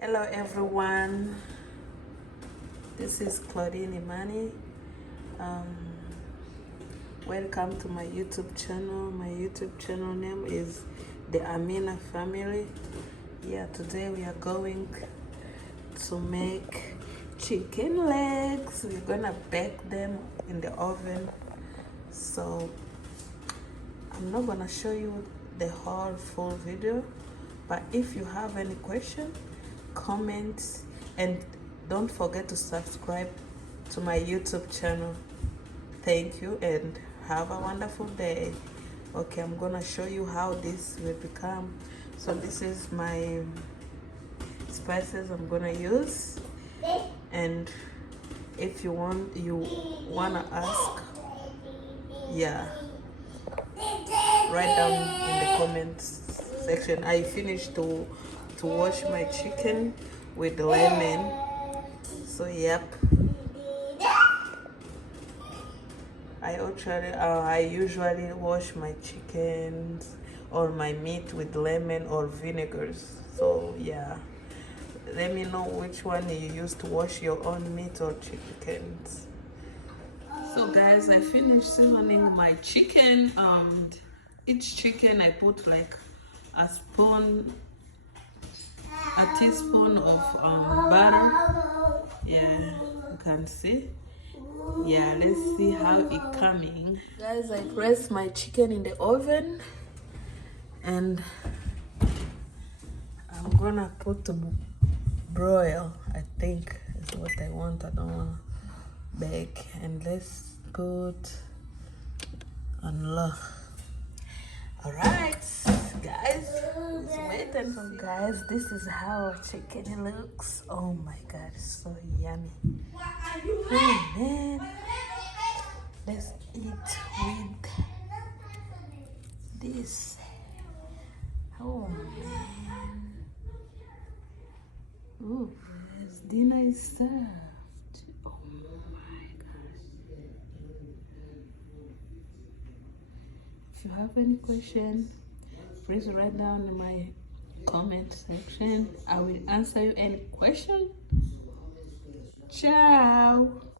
Hello everyone, this is Claudine Imani. Um, welcome to my YouTube channel. My YouTube channel name is The Amina Family. Yeah, today we are going to make chicken legs. We're gonna bake them in the oven. So I'm not gonna show you the whole full video, but if you have any question, comment, and don't forget to subscribe to my YouTube channel. Thank you and have a wonderful day. Okay, I'm gonna show you how this will become. So this is my spices I'm gonna use, and if you wanna ask, yeah, write down in the comments section. I finished to wash my chicken with lemon. So yep, I usually wash my chickens or my meat with lemon or vinegars. So yeah, let me know which one you use to wash your own meat or chickens. So guys, I finished seasoning my chicken. Each chicken I put like a teaspoon of butter. Yeah, you can see. Yeah, let's see how it coming. Guys, I pressed my chicken in the oven and I'm gonna put to broil. I think is what I want. I don't want to bake. And let's put on low. All right, guys, let's wait. And so guys, this is how our chicken looks. Oh my god, it's so yummy. Oh man, let's eat with this. Oh man. Ooh, yes, dinner is served. Oh my gosh. If you have any question, please write down in my comment section. I will answer you any question. Ciao.